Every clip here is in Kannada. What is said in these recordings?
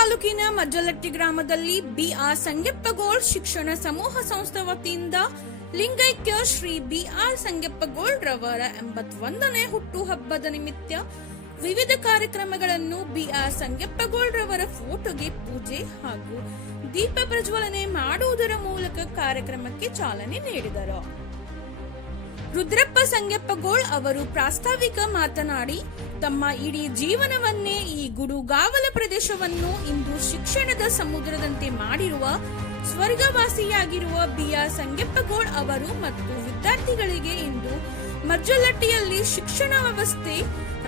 ತಾಲೂಕಿನ ಮಜ್ಜಲಟ್ಟಿ ಗ್ರಾಮದಲ್ಲಿ ಬಿಆರ್ ಸಂಗೆಪ್ಪಗೋಳ್ ಶಿಕ್ಷಣ ಸಮೂಹ ಸಂಸ್ಥೆ ವತಿಯಿಂದ ಲಿಂಗೈಕ್ಯ ಶ್ರೀ ಬಿಆರ್ ಸಂಗೆಪ್ಪಗೋಳ್ ರವರ ಎಂಬತ್ತೊಂದನೇ ಹುಟ್ಟುಹಬ್ಬದ ನಿಮಿತ್ತ ವಿವಿಧ ಕಾರ್ಯಕ್ರಮಗಳನ್ನು ಬಿಆರ್ ಸಂಗೆಪ್ಪಗೋಳ್ ರವರ ಫೋಟೋಗೆ ಪೂಜೆ ಹಾಗೂ ದೀಪ ಪ್ರಜ್ವಲನೆ ಮಾಡುವುದರ ಮೂಲಕ ಕಾರ್ಯಕ್ರಮಕ್ಕೆ ಚಾಲನೆ ನೀಡಿದರು. ರುದ್ರಪ್ಪ ಸಂಗೆಪ್ಪಗೋಳ್ ಅವರು ಪ್ರಾಸ್ತಾವಿಕ ಮಾತನಾಡಿ, ತಮ್ಮ ಇಡೀ ಜೀವನವನ್ನೇ ಈ ಗುಡುಗಾವಲ ಪ್ರದೇಶವನ್ನು ಇಂದು ಶಿಕ್ಷಣದ ಸಮುದ್ರದಂತೆ ಮಾಡಿರುವ, ಸ್ವರ್ಗವಾಸಿಯಾಗಿರುವ ಬಿ ಆರ್ ಸಂಗೆಪ್ಪಗೋಳ್ ಅವರು ಮತ್ತು ವಿದ್ಯಾರ್ಥಿಗಳಿಗೆ ಇಂದು ಮಜ್ಜಲಟ್ಟಿಯಲ್ಲಿ ಶಿಕ್ಷಣ ವ್ಯವಸ್ಥೆ,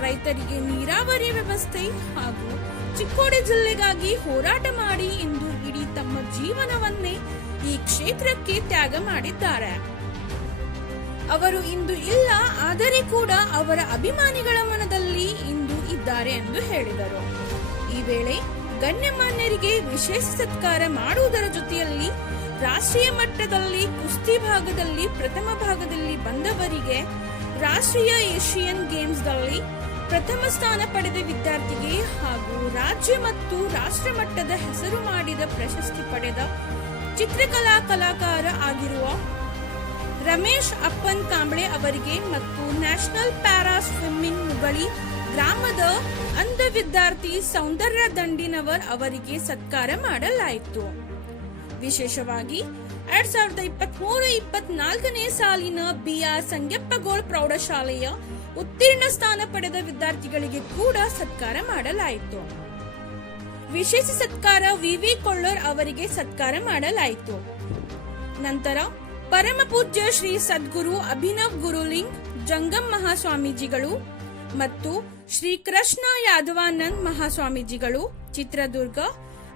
ರೈತರಿಗೆ ನೀರಾವರಿ ವ್ಯವಸ್ಥೆ ಹಾಗೂ ಚಿಕ್ಕೋಡಿ ಜಿಲ್ಲೆಗಾಗಿ ಹೋರಾಟ ಮಾಡಿ ಇಂದು ಇಡೀ ತಮ್ಮ ಜೀವನವನ್ನೇ ಈ ಕ್ಷೇತ್ರಕ್ಕೆ ತ್ಯಾಗ ಮಾಡಿದ್ದಾರೆ. ಅವರು ಇಂದು ಇಲ್ಲ, ಆದರೆ ಕೂಡ ಅವರ ಅಭಿಮಾನಿಗಳ ಮನದಲ್ಲಿ ಇಂದು ಇದ್ದಾರೆ ಎಂದು ಹೇಳಿದರು. ಈ ವೇಳೆ ಗಣ್ಯಮಾನ್ಯರಿಗೆ ವಿಶೇಷ ಸತ್ಕಾರ ಮಾಡುವುದರ ಜೊತೆಯಲ್ಲಿ ರಾಷ್ಟ್ರೀಯ ಮಟ್ಟದಲ್ಲಿ ಕುಸ್ತಿ ಭಾಗದಲ್ಲಿ ಪ್ರಥಮ ಭಾಗದಲ್ಲಿ ಬಂದವರಿಗೆ ರಾಷ್ಟ್ರೀಯ ಏಷಿಯನ್ ಗೇಮ್ಸ್ನಲ್ಲಿ ಪ್ರಥಮ ಸ್ಥಾನ ಪಡೆದ ವಿದ್ಯಾರ್ಥಿಗೆ ಹಾಗೂ ರಾಜ್ಯ ಮತ್ತು ರಾಷ್ಟ್ರ ಮಟ್ಟದ ಹೆಸರು ಮಾಡಿದ ಪ್ರಶಸ್ತಿ ಪಡೆದ ಚಿತ್ರಕಲಾ ಕಲಾಕಾರ ಆಗಿರುವ ರಮೇಶ್ ಅಪ್ಪನ್ ಕಾಂಬಳೆ ಅವರಿಗೆ ಮತ್ತು ನ್ಯಾಷನಲ್ ಪ್ಯಾರಾ ಸ್ವಿಮ್ಮಿಂಗ್ ಮುಗಳಿ ಗ್ರಾಮದ ಅಂಧ ವಿದ್ಯಾರ್ಥಿ ಸೌಂದರ್ಯ ದಂಡಿನವರ್ ಅವರಿಗೆ ಸತ್ಕಾರ ಮಾಡಲಾಯಿತು. ವಿಶೇಷವಾಗಿ ಎರಡ್ ಸಾವಿರದ ಇಪ್ಪತ್ಮೂರು ಇಪ್ಪತ್ನಾಲ್ಕನೇ ಸಾಲಿನ ಬಿಆರ್ ಸಂಗ್ಯಪ್ಪಗೋಳ್ ಪ್ರೌಢಶಾಲೆಯ ಉತ್ತೀರ್ಣ ಸ್ಥಾನ ಪಡೆದ ವಿದ್ಯಾರ್ಥಿಗಳಿಗೆ ಕೂಡ ಸತ್ಕಾರ ಮಾಡಲಾಯಿತು. ವಿಶೇಷ ಸತ್ಕಾರ ವಿವಿ ಕೊಳ್ಳರ್ ಅವರಿಗೆ ಸತ್ಕಾರ ಮಾಡಲಾಯಿತು. ನಂತರ ಪರಮ ಪೂಜ್ಯ ಶ್ರೀ ಸದ್ಗುರು ಅಭಿನವ್ ಗುರುಲಿಂಗ್, ಜಂಗಮ್ ಮಹಾಸ್ವಾಮೀಜಿಗಳು ಮತ್ತು ಶ್ರೀ ಕೃಷ್ಣ ಯಾದವಾನಂದ್ ಮಹಾಸ್ವಾಮೀಜಿಗಳು, ಚಿತ್ರದುರ್ಗ,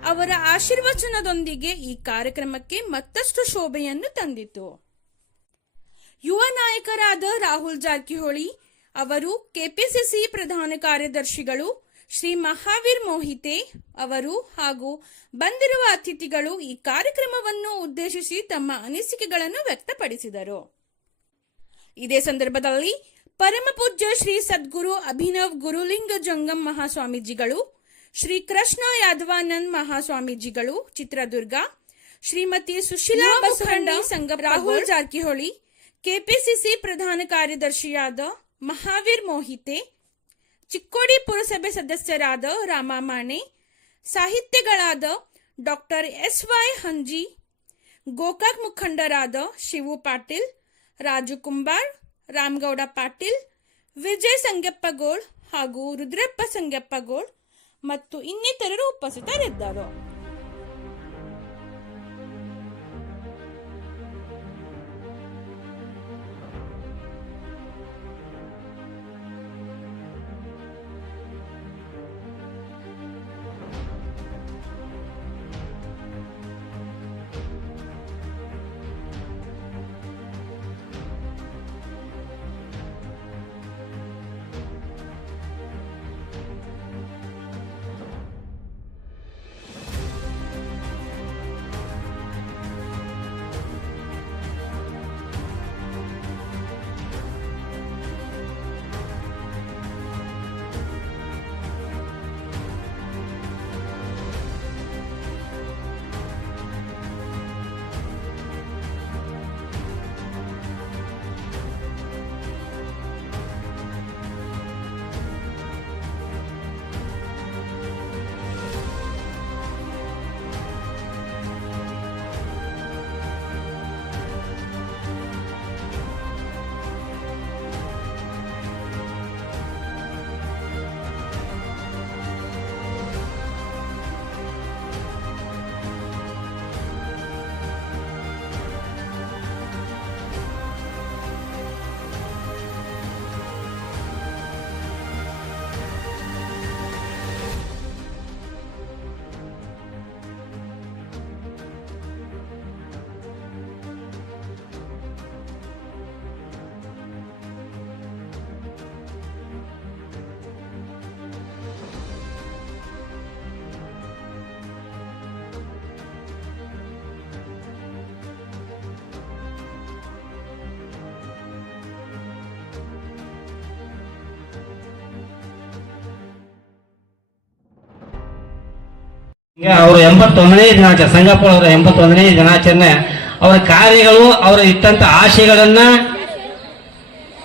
ಅವರ ಆಶೀರ್ವಚನದೊಂದಿಗೆ ಈ ಕಾರ್ಯಕ್ರಮಕ್ಕೆ ಮತ್ತಷ್ಟು ಶೋಭೆಯನ್ನು ತಂದಿತು. ಯುವ ನಾಯಕರಾದ ರಾಹುಲ್ ಜಾರಕಿಹೊಳಿ ಅವರು ಕೆಪಿಸಿಸಿ ಪ್ರಧಾನ ಕಾರ್ಯದರ್ಶಿಗಳು ಶ್ರೀ ಮಹಾವೀರ್ ಮೋಹಿತೆ ಅವರು ಹಾಗೂ ಬಂದಿರುವ ಅತಿಥಿಗಳು ಈ ಕಾರ್ಯಕ್ರಮವನ್ನು ಉದ್ದೇಶಿಸಿ ತಮ್ಮ ಅನಿಸಿಕೆಗಳನ್ನು ವ್ಯಕ್ತಪಡಿಸಿದರು. ಇದೇ ಸಂದರ್ಭದಲ್ಲಿ ಪರಮಪೂಜ್ಯ ಶ್ರೀ ಸದ್ಗುರು ಅಭಿನವ್ ಗುರುಲಿಂಗ ಜಂಗಮ್ ಮಹಾಸ್ವಾಮೀಜಿಗಳು ಶ್ರೀ ಕೃಷ್ಣ ಯಾದವಾನಂದ್ ಮಹಾಸ್ವಾಮೀಜಿಗಳು ಚಿತ್ರದುರ್ಗ ಶ್ರೀಮತಿ ಸುಶೀಲಾ ಬಸವಣ್ಣ ಸಂಘ ರಾಹುಲ್ ಜಾರಕಿಹೊಳಿ ಕೆಪಿಸಿಸಿ ಪ್ರಧಾನ ಕಾರ್ಯದರ್ಶಿಯಾದ ಮಹಾವೀರ್ ಮೋಹಿತೆ ಚಿಕ್ಕೋಡಿ ಪುರಸಭೆ ಸದಸ್ಯರಾದ Rama Mane ಸಾಹಿತ್ಯಗಳಾದ doctor S Y Hanji, Gokak ಮುಖಂಡರಾದ ಶಿವು ಪಾಟೀಲ್, ರಾಜು ಕುಂಬಾರ್ ರಾಮಗೌಡ ಪಾಟೀಲ್, ವಿಜಯ್ ಸಂಗಪ್ಪಗೋಳ್ ಹಾಗೂ ರುದ್ರಪ್ಪ ಸಂಗಪ್ಪಗೋಳ್ ಮತ್ತು ಇನ್ನಿತರರು ಉಪಸ್ಥಿತರಿದ್ದರು. ಅವರು ಎಂಬತ್ತೊಂದನೇ ದಿನಾಚರಣೆ ಸಂಗಪ್ಪ ಅವರ ಎಂಬತ್ತೊಂದನೇ ದಿನಾಚರಣೆ, ಅವರ ಕಾರ್ಯಗಳು, ಅವರ ಇಟ್ಟಂತ ಆಶಯಗಳನ್ನ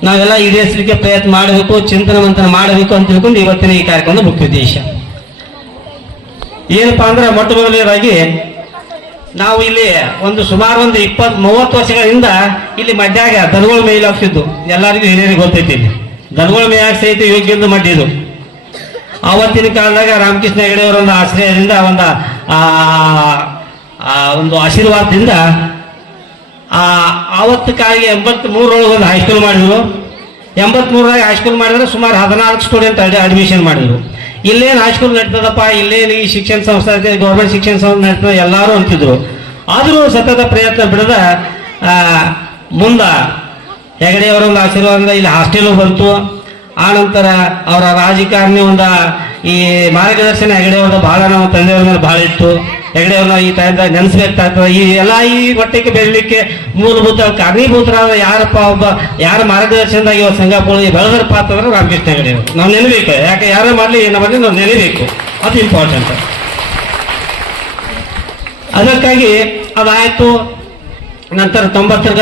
ನಾವೆಲ್ಲ ಈಡೇರಿಸಲಿಕ್ಕೆ ಪ್ರಯತ್ನ ಮಾಡಬೇಕು ಚಿಂತನ ಮಾಡಬೇಕು ಅಂತ ತಿಳ್ಕೊಂಡು ಇವತ್ತಿನ ಈ ಕಾರ್ಯಕ್ರಮದ ಮುಖ್ಯ ಉದ್ದೇಶ. ಏನಪ್ಪಾ ಅಂದ್ರೆ ಮೊಟ್ಟ ಮೊದಲನೇದಾಗಿ ನಾವು ಇಲ್ಲಿ ಒಂದು ಸುಮಾರು ಒಂದು ಇಪ್ಪತ್ ಮೂವತ್ತು ವರ್ಷಗಳಿಂದ ಇಲ್ಲಿ ಮಡ್ಯಾಗ ದನಗಳ ಮೇಲೆ ಹಾಕ್ಸಿದ್ದು ಎಲ್ಲರಿಗೂ ಹಿರಿಯರಿಗೆ ಗೊತ್ತೈತಿ ದನಗಳ ಮೇಲೆ ಹಾಕ್ಸೈತಿ ಯೋಗ್ಯದ ಮಡ್ಡಿದು. ಆವತ್ತಿನ ಕಾಲದಾಗ ರಾಮಕೃಷ್ಣ ಹೆಗಡೆಯವರ ಒಂದು ಆಶ್ರಯದಿಂದ ಒಂದು ಆ, ಒಂದು ಆಶೀರ್ವಾದದಿಂದ ಆವತ್ತು ಕಾಲಿಗೆ ಎಂಬತ್ ಮೂರರೊಳಗೆ ಒಂದು ಹೈಸ್ಕೂಲ್ ಮಾಡಿದ್ರು. ಎಂಬತ್ ಮೂರರಾಗ ಹೈಸ್ಕೂಲ್ ಮಾಡಿದ್ರೆ ಸುಮಾರು ಹದಿನಾಲ್ಕು ಸ್ಟೂಡೆಂಟ್ ಅಡ್ಮಿಷನ್ ಮಾಡಿದ್ರು. ಇಲ್ಲೇನು ಹೈಸ್ಕೂಲ್ ನಡೀತದಪ್ಪ ಇಲ್ಲೇನು ಈ ಶಿಕ್ಷಣ ಸಂಸ್ಥೆ ಗೌರ್ಮೆಂಟ್ ಶಿಕ್ಷಣ ಸಂಸ್ಥೆ ನಡ್ತದ ಎಲ್ಲರೂ ಅಂತಿದ್ರು. ಆದರೂ ಸತತ ಪ್ರಯತ್ನ ಬಿಡದ ಮುಂದ ಹೆಗಡೆಯವರ ಒಂದು ಆಶೀರ್ವಾದದಿಂದ ಇಲ್ಲಿ ಹಾಸ್ಟೆಲು ಬಂತು. ಆ ನಂತರ ಅವರ ರಾಜಕಾರಣಿ ಒಂದ ಈ ಮಾರ್ಗದರ್ಶನ ಹೆಗಡೆಯವ್ರದ್ದು ಬಹಳ ನಮ್ಮ ತಂದೆಯವ್ರ ಮೇಲೆ ಬಹಳ ಇತ್ತು. ಹೆಗಡೆಯವ್ರನ್ನ ಈ ಟೈಮ್ದಾಗ ನೆನೆಸ್ಬೇಕಾಗ್ತದೆ. ಈ ಎಲ್ಲ ಈ ಮಟ್ಟಕ್ಕೆ ಬೆಳಲಿಕ್ಕೆ ಮೂಲಭೂತ ಕಾರಣೀಭೂತರಾದ ಯಾರಪ್ಪ ಒಬ್ಬ, ಯಾರ ಮಾರ್ಗದರ್ಶನದಾಗ ಇವತ್ತು ಸಂಗಾಪುರ ಬೆಳೆದರಪ್ಪ ಅಂತಂದ್ರೆ ರಾಮಕೃಷ್ಣ ಹೆಗಡೆಯವರು ನಾವು ನೆನಬೇಕು. ಯಾಕೆ ಯಾರೇ ಮಾಡಲಿ ಏನೋ ಮಾಡಲಿ ನಾವು ನೆನಬೇಕು. ಅದು ಇಂಪಾರ್ಟೆಂಟ್ ಅದಕ್ಕಾಗಿ ಅದಾಯ್ತು. ನಂತರ ತೊಂಬತ್ತರ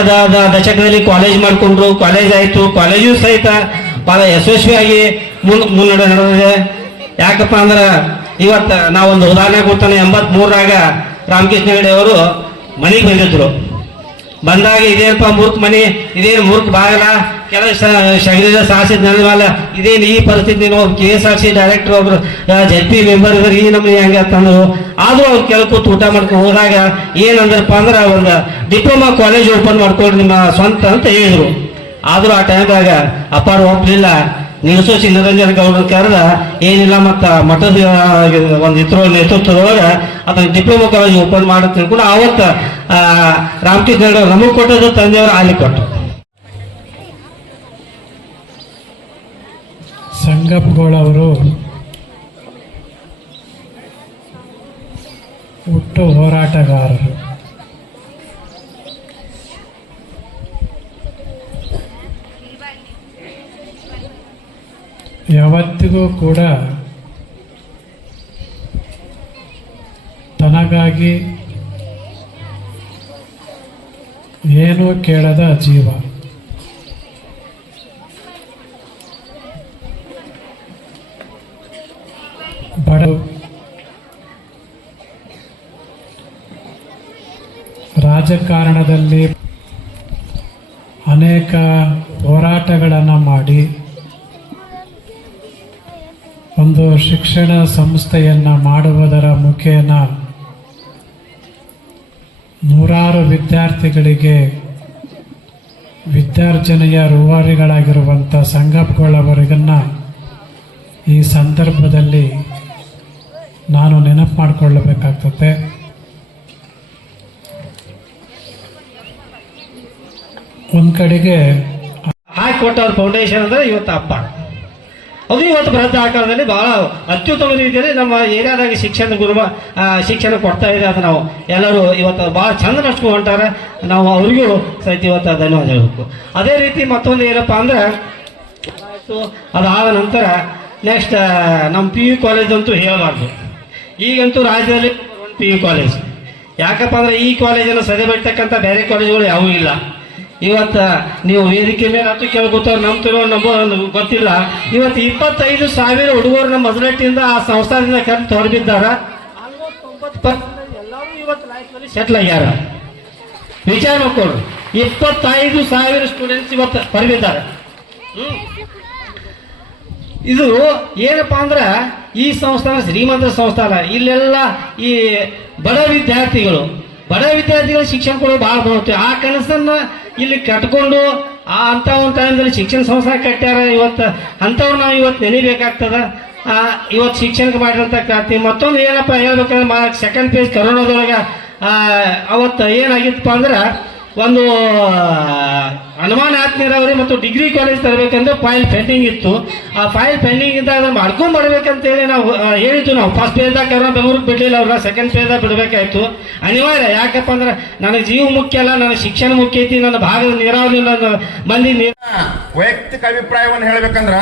ದಶಕದಲ್ಲಿ ಕಾಲೇಜ್ ಮಾಡಿಕೊಂಡ್ರು. ಕಾಲೇಜ್ ಆಯ್ತು. ಕಾಲೇಜು ಸಹಿತ ಬಹಳ ಯಶಸ್ವಿಯಾಗಿ ಮುನ್, ಮುನ್ನಡೆ ನಡೆದಿದೆ. ಯಾಕಪ್ಪ ಅಂದ್ರೆ ಇವತ್ತು ನಾವೊಂದು ಉದಾಹರಣೆ ಕೊಡ್ತಾನೆ. ಎಂಬತ್ ಮೂರರಾಗ ರಾಮಕೃಷ್ಣ ಹೆಗಡೆ ಅವರು ಮನೆಗೆ ಬಂದಿದ್ರು. ಬಂದಾಗ ಇದೇನಪ್ಪ ಮೂರ್ಖ ಮನೆ, ಇದೇನು ಮೂರ್ಖ ಬಾಗಲ ಕೆಲ ಶಗಿರ ಸಾಹಸಿದ ಇದೇನಿ ಇದೇನು ಈ ಪರಿಸ್ಥಿತಿ K S R C director ಒಬ್ರು ಜೆಡ್ ಪಿ ಮೆಂಬರ್ ಇದ್ರೆ ಈ ನಮ್ಮ ಹೆಂಗೆ ತಂದರು ಆದ್ರೂ ಅವ್ರು ಕೆಲ ಕೂತು ಊಟ ಮಾಡ್ಕೊಂಡು ಹೋದಾಗ ಏನಂದ್ರಪ್ಪ ಅಂದ್ರೆ ಒಂದು ಡಿಪ್ಲೊಮಾ ಕಾಲೇಜ್ ಓಪನ್ ಮಾಡ್ಕೊಳ್ರಿ ನಿಮ್ಮ ಸ್ವಂತ ಅಂತ ಹೇಳಿದ್ರು. ಆದ್ರೂ ಆ ಟೈಮ್ದಾಗ ಅಪ್ಪಾರು ಒಪ್ಲಿಲ್ಲ. ನಿಲ್ಸೋಸಿ ನಿರಂಜನ ಗೌಡರ ಕರೆದ ಏನಿಲ್ಲ ಮತ್ತ ಮಠದ ಒಂದು ಇತರ ನೇತೃತ್ವದೊಳಗೆ ಅದನ್ನ ಡಿಪ್ಲೊಮಾ ಕಾಲೇಜ್ ಓಪನ್ ಮಾಡುತ್ತೆ ಕೂಡ ಆವತ್ತ ಆ, ರಾಮಕೃಷ್ಣ ನಮಗೆ ಅವ್ರು ಕೊಟ್ಟದ್ದು ತಂದೆಯವರು ಅಲ್ಲಿ ಕೊಟ್ಟು ಸಂಗಪ್ಪಗಳವರು ಹುಟ್ಟು ಹೋರಾಟಗಾರರು. ಯಾವತ್ತಿಗೂ ಕೂಡ ತನಗಾಗಿ ಏನೂ ಕೇಳದ ಜೀವ. ಬಡ ರಾಜಕಾರಣದಲ್ಲಿ ಅನೇಕ ಹೋರಾಟಗಳನ್ನು ಮಾಡಿ ಒಂದು ಶಿಕ್ಷಣ ಸಂಸ್ಥೆಯನ್ನು ಮಾಡುವುದರ ಮುಖೇನ ನೂರಾರು ವಿದ್ಯಾರ್ಥಿಗಳಿಗೆ ವಿದ್ಯಾರ್ಜನೆಯ ರೂವಾರಿಗಳಾಗಿರುವಂಥ ಸಂಗಪ್ಪಗಳವರಿಗನ್ನ ಈ ಸಂದರ್ಭದಲ್ಲಿ ನಾನು ನೆನಪು ಮಾಡಿಕೊಳ್ಳಬೇಕಾಗ್ತದೆ ಒಂದು ಕಡೆಗೆ ಹಾಕಿ ಕೊಟ್ಟವ್ರ ಫೌಂಡೇಶನ್ ಅಂದರೆ ಇವತ್ತು ಹಬ್ಬ ಅದು ಇವತ್ತು ಬೃಹತ್ ಆಕಾರದಲ್ಲಿ ಬಹಳ ಅತ್ಯುತ್ತಮ ರೀತಿಯಲ್ಲಿ ನಮ್ಮ ಏರಿಯಾದಾಗ ಶಿಕ್ಷಣ ಗುರುವ ಶಿಕ್ಷಣ ಕೊಡ್ತಾ ಇದೆ ಅದು ನಾವು ಎಲ್ಲರೂ ಇವತ್ತು ಬಹಳ ಚಂದ ನಡ್ಸ್ಕೊಂಡು ಹೊಂಟಾರೆ. ನಾವು ಅವ್ರಿಗೂ ಸಹಿತ ಇವತ್ತು ಧನ್ಯವಾದ ಹೇಳಬೇಕು. ಅದೇ ರೀತಿ ಮತ್ತೊಂದು ಏನಪ್ಪ ಅಂದ್ರೆ ಅದಾದ ನಂತರ ನೆಕ್ಸ್ಟ್ ನಮ್ಮ ಪಿ ಯು ಕಾಲೇಜ್ ಅಂತೂ ಹೇಳಬಾರ್ದು. ಈಗಂತೂ ರಾಜ್ಯದಲ್ಲಿ ಪಿ ಯು ಕಾಲೇಜ್ ಯಾಕಪ್ಪ ಅಂದ್ರೆ ಈ ಕಾಲೇಜನ್ನು ಸದೆ ಬರ್ತಕ್ಕಂಥ ಬೇರೆ ಕಾಲೇಜುಗಳು ಯಾವೂ ಇಲ್ಲ. ಇವತ್ತು ನೀವು ವೇದಿಕೆ ಮೇಲೆ ಅಂತೂ ಕೇಳ್ಕೊತಾರ ನಂಬ್ತಿರೋ ನಮ್ಮ ಗೊತ್ತಿಲ್ಲ. ಇವತ್ತು ಇಪ್ಪತ್ತೈದು ಸಾವಿರ ಹುಡುಗರು ನಮ್ಮ ಮೊದಲಟ್ಟಿಂದ ಆ ಸಂಸ್ಥಾನದಿಂದ ಕರೆದು ಹೊರಬಿದ್ದಾರ ಆಲ್ಮೋಸ್ಟ್ ತೊಂಬತ್ತು ಪರ್ಸೆಂಟ್ ಎಲ್ಲರೂ ಇವತ್ತು ಸೆಟ್ಲ್ ಆಗ್ಯಾರ. ವಿಚಾರ ಮಾಡ್ಕೊಂಡು ಇಪ್ಪತ್ತೈದು ಸಾವಿರ ಸ್ಟೂಡೆಂಟ್ಸ್ ಇವತ್ತು ಹೊರಬಿದ್ದಾರೆ ಇದು ಏನಪ್ಪಾ ಅಂದ್ರೆ ಈ ಸಂಸ್ಥಾನ ಶ್ರೀಮಂತ ಸಂಸ್ಥಾನ, ಇಲ್ಲೆಲ್ಲ ಈ ಬಡ ವಿದ್ಯಾರ್ಥಿಗಳು ಬಡ ವಿದ್ಯಾರ್ಥಿಗಳು ಶಿಕ್ಷಣ ಕೊಡೋದು ಬಹಳ ಬರುತ್ತೆ ಆ ಕನಸನ್ನ ಇಲ್ಲಿ ಕಟ್ಕೊಂಡು ಆ ಒಂದು ಟೈಮ್ದಲ್ಲಿ ಶಿಕ್ಷಣ ಸಂಸ್ಥೆ ಕಟ್ಟ್ಯಾರ. ಇವತ್ತು ಅಂಥವ್ರು ನಾವು ಇವತ್ತು ನೆನಿಬೇಕಾಗ್ತದ. ಇವತ್ತು ಶಿಕ್ಷಣಕ್ಕೆ ಮಾಡಿರೋಂಥ ಕ್ರಾಂತಿ ಮತ್ತೊಂದು ಏನಪ್ಪ ಹೇಳ್ಬೇಕಂದ್ರೆ ಸೆಕೆಂಡ್ ಪೇಜ್ ಕರೋನಾದೊಳಗೆ ಅವತ್ತು ಏನಾಗಿತ್ತಪ್ಪ ಅಂದ್ರೆ ಒಂದು ಹನುಮಾನ್ ಆತ್ ನೀರಾವರಿ ಮತ್ತು ಡಿಗ್ರಿ ಕಾಲೇಜ್ ತರಬೇಕಂದ್ರೆ ಫೈಲ್ ಪೆಂಡಿಂಗ್ ಇತ್ತು. ಆ ಫೈಲ್ ಪೆಂಡಿಂಗ್ ಇದ್ದಾಗ ಅದನ್ನ ಮಾಡ್ಕೊಂಡ್ ಬರ್ಬೇಕಂತೇಳಿ ನಾವು ಹೇಳಿದ್ದು ನಾವು. ಫಸ್ಟ್ ಪೇಜ್ದಾಗ ಕರೋನಾ ಬೆಂಗಳೂರಿಗೆ ಬಿಡಲಿಲ್ಲ ಅವ್ರನ್ನ ಸೆಕೆಂಡ್ ಪೇಜ್ದಾಗ ಬಿಡಬೇಕಾಯ್ತು. ಅನಿವಾರ್ಯ. ಯಾಕಪ್ಪ ಅಂದ್ರೆ ನನಗೆ ಜೀವ ಮುಖ್ಯ ಅಲ್ಲ ನನ್ನ ಶಿಕ್ಷಣ ಮುಖ್ಯ ಐತಿ, ನನ್ನ ಭಾಗದ ನೀರಾವರಿ ನನ್ನ ಮಂದಿ ನೀರ ವೈಯಕ್ತಿಕ ಅಭಿಪ್ರಾಯವನ್ನು ಹೇಳ್ಬೇಕಂದ್ರ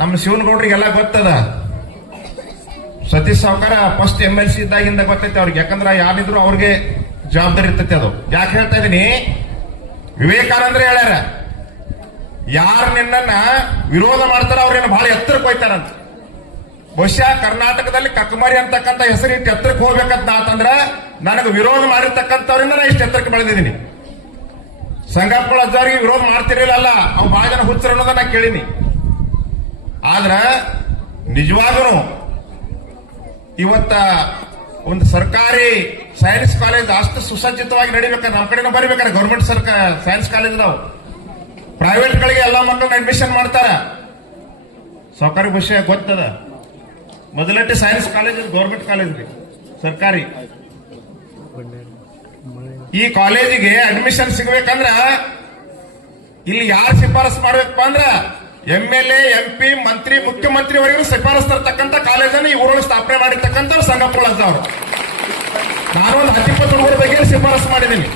ನಮ್ಮ ಶಿವನಗೌಡ್ರಿಗೆಲ್ಲ ಗೊತ್ತದ. ಸತೀಶ್ ಸಾವ್ಕಾರ ಫಸ್ಟ್ ಎಂ ಎಲ್ ಸಿ ಇದ್ದಾಗಿಂದ ಗೊತ್ತೈತಿ ಅವ್ರಿಗೆ. ಯಾಕಂದ್ರೆ ಯಾರಿದ್ರು ಅವ್ರಿಗೆ ಜವಾಬ್ದಾರಿ ಇರ್ತೈತಿ ಅದು. ಯಾಕೆ ಹೇಳ್ತಾ ಇದೀನಿ? ವಿವೇಕಾನಂದ್ರ ಹೇಳ್ಯಾರ. ಯಾರು ನಿನ್ನ ವಿರೋಧ ಮಾಡ್ತಾರ ಅವ್ರೇನು ಬಹಳ ಎತ್ತರಕ್ಕೆ ಹೋಯ್ತಾರಂತ. ಬಹುಶಃ ಕರ್ನಾಟಕದಲ್ಲಿ ಕಕ್ಕಮಾರಿ ಅಂತಕ್ಕಂಥ ಹೆಸರಿಟ್ಟು ಎತ್ತರಕ್ಕೆ ಹೋಗ್ಬೇಕಂತ ಆತಂದ್ರ ನನಗೆ ವಿರೋಧ ಮಾಡಿರ್ತಕ್ಕಂಥವ್ರಿಂದ ನಾ ಇಷ್ಟು ಎತ್ತರಕ್ಕೆ ಬೆಳೆದಿದ್ದೀನಿ. ಸಂಗಪ್ಪಳ ಅಜ್ಜಾರಿಗೆ ವಿರೋಧ ಮಾಡ್ತಿರಲಿಲ್ಲ ಅವ್ ಬಹಳ ಜನ ಹುಚ್ಚರು ಅನ್ನೋದನ್ನ ಕೇಳಿನಿ. ಆದ್ರ ನಿಜವಾಗೂ ಇವತ್ತ ಒಂದು ಸರ್ಕಾರಿ ಸೈನ್ಸ್ ಕಾಲೇಜ್ ಅಷ್ಟು ಸುಸಜ್ಜಿತವಾಗಿ ನಡಿಬೇಕಾದ್ರೆ ನಮ್ಮ ಕಡೆನೂ ಬರಿಬೇಕಾರೆ ಗೌರ್ಮೆಂಟ್ ಸರ್ಕಾರ ಸೈನ್ಸ್ ಕಾಲೇಜ್ ನಾವು. ಪ್ರೈವೇಟ್ ಗಳಿಗೆ ಎಲ್ಲಾ ಮಕ್ಕಳನ್ನ ಅಡ್ಮಿಷನ್ ಮಾಡ್ತಾರ. ಸೌಕರ್ಯ ವಿಷಯ ಗೊತ್ತದ. ಮೊದಲಟ್ಟಿ ಸೈನ್ಸ್ ಕಾಲೇಜ್ ಗೌರ್ಮೆಂಟ್ ಕಾಲೇಜ್ ಸರ್ಕಾರಿ. ಈ ಕಾಲೇಜಿಗೆ ಅಡ್ಮಿಷನ್ ಸಿಗಬೇಕಂದ್ರ ಇಲ್ಲಿ ಯಾರು ಶಿಫಾರಸ್ ಮಾಡ್ಬೇಕಪ್ಪ ಅಂದ್ರ ಎಂ ಎಲ್ ಎಂ ಪಿ ಮಂತ್ರಿ, ಮುಖ್ಯಮಂತ್ರಿವರೆಗೂ ಶಿಫಾರಸ್ ತರ್ತಕ್ಕಂಥ ಕಾಲೇಜನ್ನು ಈ ಊರೊಳಗೆ ಸ್ಥಾಪನೆ ಮಾಡಿರ್ತಕ್ಕಂಥ ಸಂಗಪ್ಪಳ ಅವರು ನಾನು ಒಂದು ಹತ್ತಿಪ್ಪತ್ತು ಹುಡುಗರ ಬಗ್ಗೆ ಶಿಫಾರಸ್ ಮಾಡಿದ್ದೀನಿ.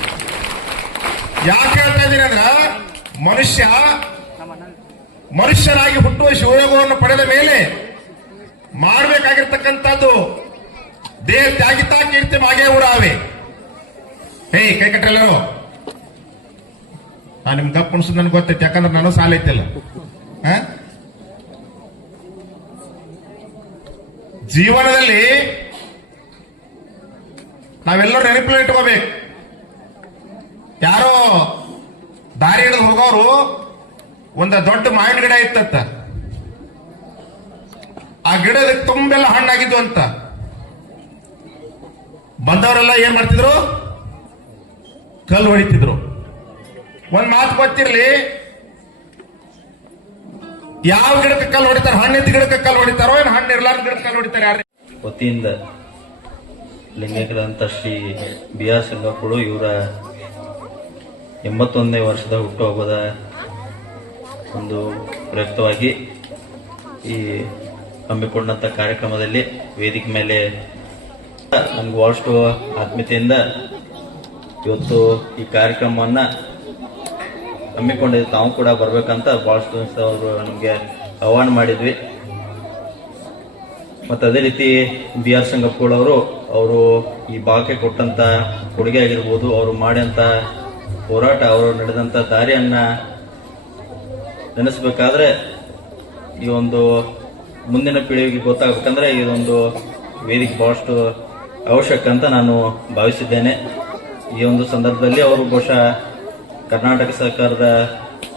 ಯಾಕೆ ಹೇಳ್ತಾ ಇದ್ದೀನಿ ಅಂದ್ರ, ಮನುಷ್ಯ ಮನುಷ್ಯರಾಗಿ ಹುಟ್ಟುವ ಶಿವಯೋಗವನ್ನು ಪಡೆದ ಮೇಲೆ ಮಾಡಬೇಕಾಗಿರ್ತಕ್ಕಂಥದ್ದು ದೇಹ ತ್ಯಾಗಿತಾ ಕೀರ್ತಿ ಮಾಗೆ ಊರಾವೆ ಹೇ ಕೈ ಕಟ್ಟಲ್ಲ ನಾನು ನಿಮ್ ಗಪ್ಪ ಅನ್ಸೋದು ನನ್ಗೆ ಗೊತ್ತೈತೆ, ಯಾಕಂದ್ರೆ ನಾನು ಸಾಲ ಐತಿಲ್ಲ? ಜೀವನದಲ್ಲಿ ನಾವೆಲ್ಲರೂ ನೆನಪಿನ ಇಟ್ಕೋಬೇಕು ಯಾರೋ ದಾರಿ ಹಿಡಿದು ಹೋಗೋರು ಒಂದ ದೊಡ್ಡ ಮಾವಿನ ಗಿಡ ಇತ್ತಂತ. ಆ ಗಿಡದ ತುಂಬೆಲ್ಲ ಹಣ್ಣಾಗಿದ್ದು ಅಂತ. ಬಂದವರೆಲ್ಲ ಏನ್ ಮಾಡ್ತಿದ್ರು? ಕಲ್ಲು ಹೊಡಿತಿದ್ರು. ಒಂದ್ ಮಾತು ಗೊತ್ತಿರ್ಲಿ? ಯಾವ ಗಿಡಕ್ಕೆ ಕಲ್ಲು ಹೊಡಿತಾರ? ಹಣ್ಣಿದ್ದ ಗಿಡಕ್ಕೆ ಕಲ್ಲು ಹೊಡಿತಾರೋ ಏನ್ ಹಣ್ಣು ಇರ್ಲಾರ್ದ ಗಿಡಕ್ಕೆ ಕಲ್ಲು ಹೊಡಿತಾರೆ ಯಾರು ಲಿಂಗೈಕ್ಯರಂತ ಶ್ರೀ ಬಿ ಆರ್ ಸಿಂಗಾಪುರು ಇವರ ಎಂಬತ್ತೊಂದನೇ ವರ್ಷದ ಹುಟ್ಟುಹಬ್ಬದ ಒಂದು ಪ್ರಯುಕ್ತವಾಗಿ ಈ ಹಮ್ಮಿಕೊಂಡಂಥ ಕಾರ್ಯಕ್ರಮದಲ್ಲಿ ವೇದಿಕೆ ಮೇಲೆ ನಮ್ಗೆ ಬಹಳಷ್ಟು ಆತ್ಮೀಯತೆಯಿಂದ ಇವತ್ತು ಈ ಕಾರ್ಯಕ್ರಮವನ್ನು ಹಮ್ಮಿಕೊಂಡಿದ್ದು ತಾವು ಕೂಡ ಬರಬೇಕಂತ ಭಾಳಷ್ಟು ಅವರು ನಮಗೆ ಆಹ್ವಾನ ಮಾಡಿದ್ವಿ. ಮತ್ತು ಅದೇ ರೀತಿ ಬಿ ಆರ್ ಸಂಗಪ್ಪಗಳು ಅವರು ಈ ಬಾಕೆ ಕೊಟ್ಟಂತ ಕೊಡುಗೆ ಆಗಿರ್ಬೋದು, ಅವರು ಮಾಡಿದಂತ ಹೋರಾಟ, ಅವರು ನಡೆದಂತ ದಾರಿಯನ್ನ ನೆನೆಸ್ಬೇಕಾದ್ರೆ ಈ ಒಂದು ಮುಂದಿನ ಪೀಳಿಗೆಗೆ ಗೊತ್ತಾಗಬೇಕಂದ್ರೆ ಇದೊಂದು ವೇದಿಕೆ ಬಹಳಷ್ಟು ಅವಶ್ಯಕ ಅಂತ ನಾನು ಭಾವಿಸಿದ್ದೇನೆ. ಈ ಒಂದು ಸಂದರ್ಭದಲ್ಲಿ ಅವರು ಬಹುಶಃ ಕರ್ನಾಟಕ ಸರ್ಕಾರದ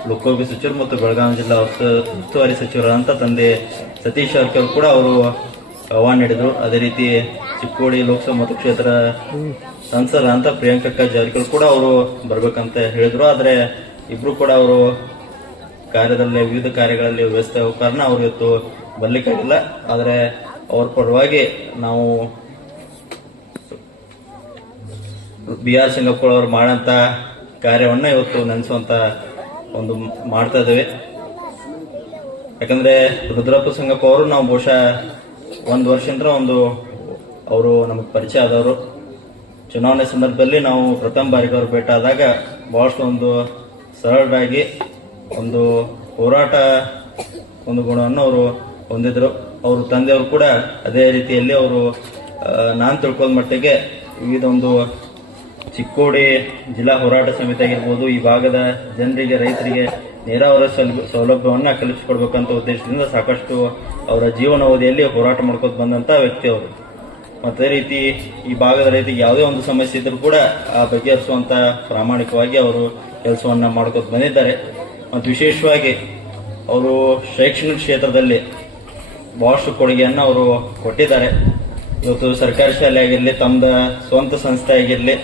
ಲೋಕೋಪಿ ಸಚಿವರು ಮತ್ತು ಬೆಳಗಾವಿ ಜಿಲ್ಲಾ ಉಸ್ತು- ಉಸ್ತುವಾರಿ ಸಚಿವರಂತ ತಂದೆ ಸತೀಶ್ ಜಾರಕಿಹೊಳಿ ಕೂಡ ಅವರು ಆಹ್ವಾನ ನೀಡಿದರು. ಅದೇ ರೀತಿ ಚಿಕ್ಕೋಡಿ ಲೋಕಸಭಾ ಮತಕ್ಷೇತ್ರ ಸಂಸದ ಅಂತ ಪ್ರಿಯಾಂಕಕ್ಕ ಜಾರಕಿಹೊಳಿ ಕೂಡ ಅವರು ಬರ್ಬೇಕಂತ ಹೇಳಿದ್ರು. ಆದ್ರೆ ಇಬ್ರು ಕೂಡ ಅವರು ಕಾರ್ಯದಲ್ಲಿ, ವಿವಿಧ ಕಾರ್ಯಗಳಲ್ಲಿ ವ್ಯವಸ್ಥೆ ಇರೋ ಕಾರಣ ಅವ್ರು ಇವತ್ತು ಬರ್ಲಿಕ್ಕಾಗಿಲ್ಲ. ಆದ್ರೆ ಅವ್ರ ಪರವಾಗಿ ನಾವು ಬಿ ಆರ್ ಸಿಂಗಪ್ಪಳ ಅವರು ಮಾಡಂತ ಕಾರ್ಯವನ್ನ ಇವತ್ತು ನೆನೆಸುವಂತ ಒಂದು ಮಾಡ್ತಾ ಇದ್ದೇವೆ. ಯಾಕಂದ್ರೆ ರುದ್ರಪ್ಪ ಸಂಗಪ್ಪ ಅವರು ನಾವು ಬಹುಶಃ ಒಂದು ವರ್ಷದಿಂದ ಒಂದು ಅವರು ನಮಗೆ ಪರಿಚಯ ಆದವರು. ಚುನಾವಣೆ ಸಂದರ್ಭದಲ್ಲಿ ನಾವು ಪ್ರಥಮ ಬಾರಿಗೆ ಅವರು ಭೇಟ ಆದಾಗ ಬಹಳಷ್ಟು ಒಂದು ಸರಳರಾಗಿ ಒಂದು ಹೋರಾಟ, ಒಂದು ಗುಣವನ್ನು ಅವರು ಹೊಂದಿದ್ರು. ಅವರು ತಂದೆಯವರು ಕೂಡ ಅದೇ ರೀತಿಯಲ್ಲಿ ಅವರು ನಾನು ತಿಳ್ಕೊಂಡ ಮಟ್ಟಿಗೆ ಒಂದು ಚಿಕ್ಕೋಡಿ ಜಿಲ್ಲಾ ಹೋರಾಟ ಸಮಿತಿ ಆಗಿರ್ಬೋದು, ಈ ಭಾಗದ ಜನರಿಗೆ, ರೈತರಿಗೆ ನೀರಾವರಿ ಸೌಲಭ್ಯವನ್ನು ಕಲ್ಪಿಸಿಕೊಡ್ಬೇಕಂತ ಉದ್ದೇಶದಿಂದ ಸಾಕಷ್ಟು ಅವರ ಜೀವನಾವಧಿಯಲ್ಲಿ ಹೋರಾಟ ಮಾಡ್ಕೊತ ಬಂದಂತ ವ್ಯಕ್ತಿ ಅವರು ಅದೇ ರೀತಿ ಈ ಭಾಗದ ರೈತರಿಗೆ ಯಾವುದೇ ಒಂದು ಸಮಸ್ಯೆ ಇದ್ರೂ ಕೂಡ ಆ ಬಗೆಹರಿಸುವಂತ ಪ್ರಾಮಾಣಿಕವಾಗಿ ಅವರು ಕೆಲಸವನ್ನ ಮಾಡ್ಕೊತ ಬಂದಿದ್ದಾರೆ. ಮತ್ತು ವಿಶೇಷವಾಗಿ ಅವರು ಶೈಕ್ಷಣಿಕ ಕ್ಷೇತ್ರದಲ್ಲಿ ಬಹಳಷ್ಟು ಕೊಡುಗೆಯನ್ನು ಅವರು ಕೊಟ್ಟಿದ್ದಾರೆ. ಇವತ್ತು ಸರ್ಕಾರಿ ಶಾಲೆ ಆಗಿರಲಿ ತಮ್ಮದ ಸ್ವಂತ ಸಂಸ್ಥೆ ಆಗಿರಲಿ,